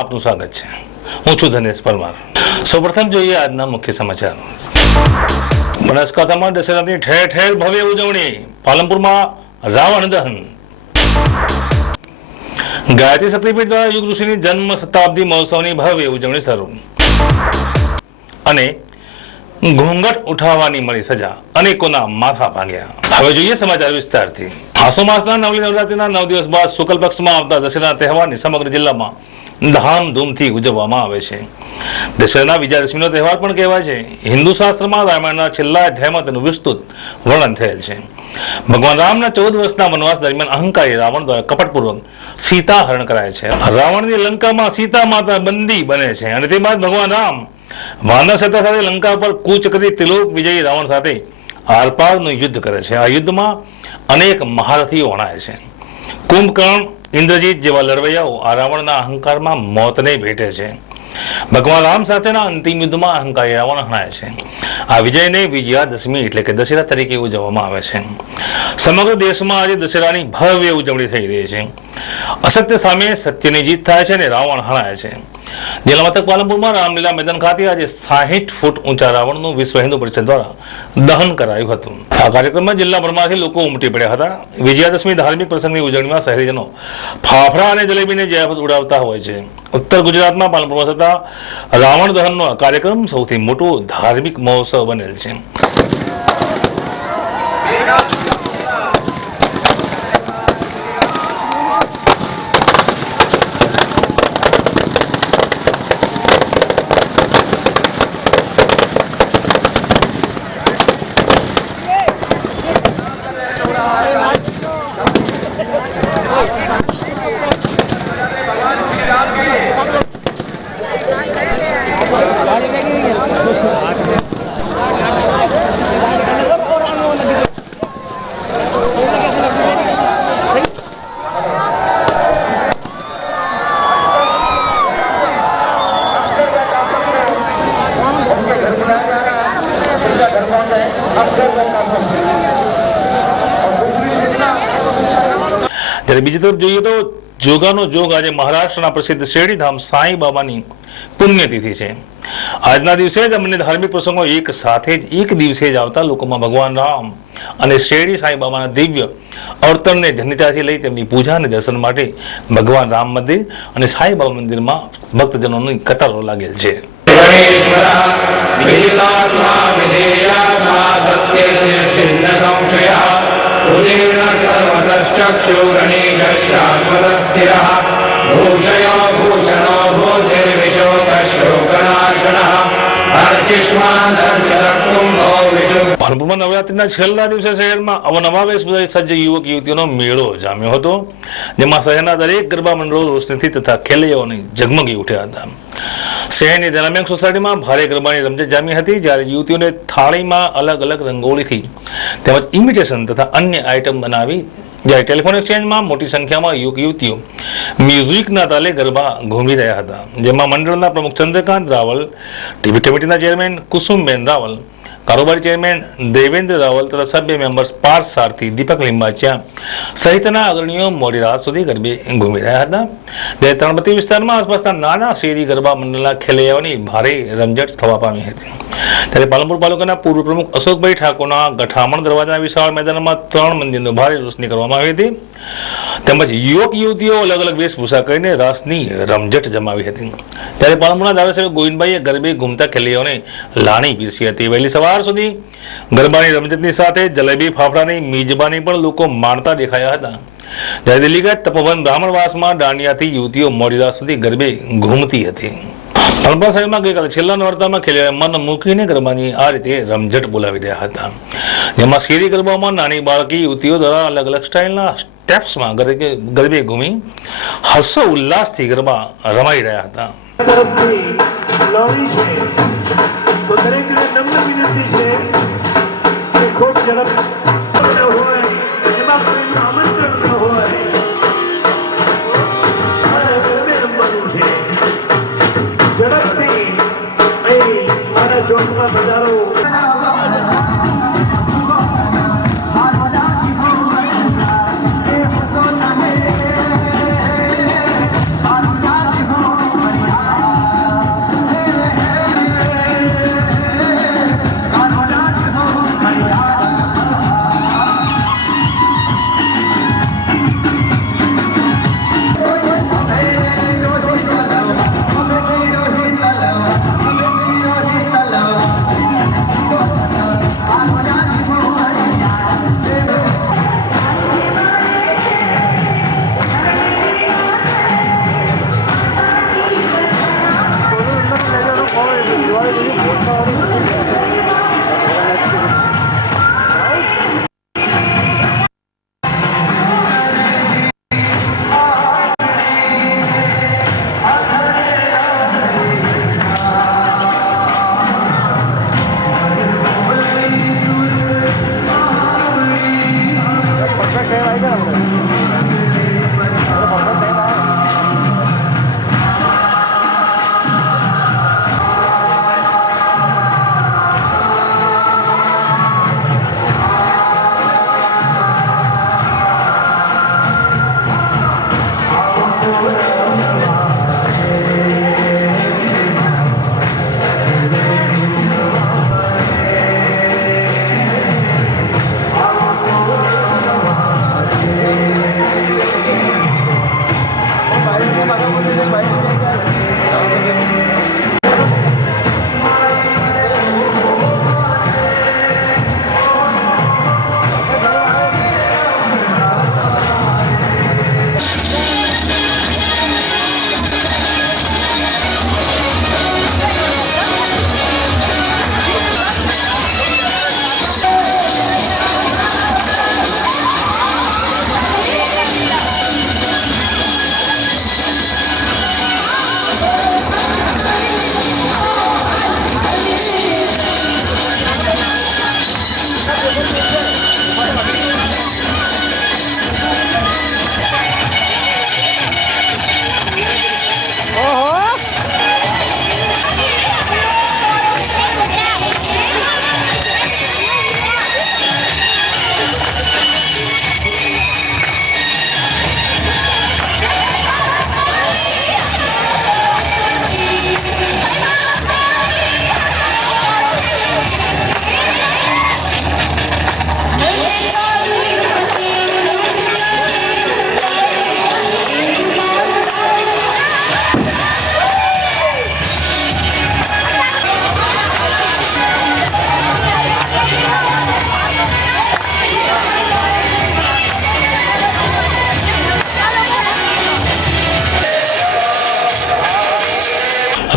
આપનું સ્વાગત છે। હું છું ધનેશ પરમાર। સૌપ્રથમ જોઈએ આજના મુખ્ય સમાચાર। બનાસકાંઠામાં દશેરાની ઠેર ઠેર ભવ્ય ઉજવણી। પાલનપુરમાં રાવણ દહન। ગાયત્રી શક્તિપીઠ દ્વારા યુગ ઋષિની જન્મ શતાબ્દી મહોત્સવની ભવ્ય ઉજવણી શરૂ। અને ઘૂંઘટ ઉઠાવવાની મળી સજા, અનેકોના માથા ભાંગ્યા। હવે જોઈએ સમાચાર વિસ્તારથી। આસો માસના નવલી નવરાત્રિના 9 દિવસ બાદ શુક્લ પક્ષમાં આવતા દશેરા તહેવારની સમગ્ર જિલ્લામાં ધામધૂમથી ઉજવવામાં આવે છે। દશેરાના વિજયાદશમીનો તહેવાર પણ કહેવાય છે। હિન્દુ શાસ્ત્રમાં રામાયણના છેલ્લા અધ્યાયમાં તેનું વિસ્તૃત વર્ણન થયેલ છે। ભગવાન રામના 14 વર્ષના વનવાસ દરમિયાન અહંકારી રાવણ દ્વારા કપટપૂર્વક સીતા હરણ કરાય છે। રાવણની લંકામાં સીતા માતા બંદી બને છે અને તે બાદ ભગવાન રામ વાનર સેના સાથે લંકા પર કૂચ કરી ત્રિલોક વિજયી રાવણ સાથે આરપારનું યુદ્ધ કરે છે। આ યુદ્ધમાં અનેક મહારથીઓ વણાય છે। કુંભકર્ણ, ઇન્દ્રજીત જેવા લડવૈયાઓ આ રાવણના અહંકારમાં મોતને ભેટે છે। ભગવાન રામ સાથેના અંતિમ યુદ્ધમાં અહંકારી રાવણ હણાય છે। આ વિજયને વિજયાદશમી એટલે કે દશેરા તરીકે ઉજવવામાં આવે છે। સમગ્ર દેશમાં આજે દશેરાની ભવ્ય ઉજવણી થઈ રહી છે। અસત્ય સામે સત્યની જીત થાય છે અને રાવણ હણાય છે। જિલ્લા મથક પાલનપુરમાં રામલીલા મેદાન ખાતે આજે 60 ફૂટ ઊંચા રાવણનું વિશ્વ હિન્દુ પરિષદ દ્વારા દહન કરાયું હતું। આ કાર્યક્રમમાં જિલ્લાભરમાંથી લોકો ઉમટી પડ્યા હતા। વિજયાદશમી ધાર્મિક પ્રસંગની ઉજવણીમાં શહેરીજનો ફાફડા અને જલેબીને જયાફત ઉડાવતા હોય છે। ઉત્તર ગુજરાતમાં પાલનપુરમાં થતા રાવણ દહનનો આ કાર્યક્રમ સૌથી મોટો ધાર્મિક મહોત્સવ બનેલ છે। જ્યારે બીજી તરફ જોઈએ તો જોગાનો જોગ આજે મહારાષ્ટ્રના પ્રસિદ્ધ શેરડીધામ સાંઈ બાબાની પુણ્યતિથિ છે। આજના દિવસે જ અમને ધાર્મિક પ્રસંગો એક સાથે જ એક દિવસે જ આવતા લોકોમાં ભગવાન રામ અને શેરડી સાંઈ બાબાના દિવ્ય અવતરણને ધન્યતાથી લઈ તેમની પૂજા અને દર્શન માટે ભગવાન રામ મંદિર અને સાંઈ બાબા મંદિરમાં ભક્તજનોની કતારો લાગેલ છે। પાલનપુરમાં નવરાત્રીના છેલ્લા દિવસે શહેરમાં અવનવા વેશભૂષાથી સજ્જ યુવક યુવતીઓનો મેળો જામ્યો હતો, જેમાં શહેરના દરેક ગરબા મંડળો રોશનીથી તથા ખેલૈયાઓની ઝગમગી ઉઠ્યા હતા। શહેરની દરમિયાન સોસાયટીમાં ભારે ગરબાની રમઝટ જામી હતી, જ્યારે યુવતીઓને થાળીમાં અલગ અલગ રંગોળીથી તેમજ ઇમિટેશન તથા અન્ય આઇટમ બનાવી, જ્યારે ટેલિફોન એક્સચેન્જમાં મોટી સંખ્યામાં યુવક યુવતીઓ મ્યુઝિકના તાલે ગરબા ઘૂમી રહ્યા હતા, જેમાં મંડળના પ્રમુખ ચંદ્રકાંત રાવલ, ટીવી કમિટીના ચેરમેન કુસુમબેન રાવલ, કારોબારી ચેરમેન દેવેન્દ્ર રાવલ તથા સભ્ય મેમ્બર્સ પાર્થ સારથી, દીપક લિંબાચિયા સહિતના અગ્રણીઓ મોડી રાત સુધી ગરબે ઘૂમી રહ્યા હતા। ત્યારે ત્રણબત્તી વિસ્તારમાં આસપાસના નાના શેરી ગરબા મંડળના ખેલૈયાઓની ભારે રમઝટ થવા પામી હતી। ત્યારે પાલનપુર તાલુકાના પૂર્વ પ્રમુખ અશોકભાઈ ઠાકોરના ગઠામણ દરવાજાના વિશાળ મેદાનમાં 3 મંદિરનો ભારે રોશની કરવામાં આવી હતી, તેમજ યુવક યુવતીઓ અલગ અલગ વેશભૂષા કરીને રાસની રમઝટ જમાવી હતી। ત્યારે પાલનપુરના ધારાસભ્ય ગોવિંદભાઈએ ગરબે ઘૂમતા ખેલૈયાઓને લાણી પીરસી હતી। વહેલી સવાર સુધી ગરબાની રમઝટની સાથે જલેબી ફાફડાની મીજબાની પણ લોકો માણતા દેખાયા હતા। જ્યારે દિલ્હી ગેટ તપોવન બ્રાહ્મણવાસમાં દાંડિયાથી યુવતીઓ મોડી રાત સુધી ગરબે ઘૂમતી હતી। પાલનપુર શહેરમાં ગઈકાલે છેલ્લા નોરતામાં ખેલૈયાએ મન મૂકીને ગરબાની આ રીતે રમઝટ બોલાવી રહ્યા હતા, જેમાં શેરી ગરબામાં નાની બાળકી યુવતીઓ દ્વારા અલગ અલગ સ્ટાઇલના સ્ટેપ્સમાં ગરબે ઘૂમી હર્ષો ઉલ્લાસથી ગરબા રમાઈ રહ્યા હતા।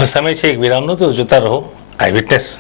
હવે સમય છે એક વિરામનો, તો જોતા રહો આઈ વિટનેસ.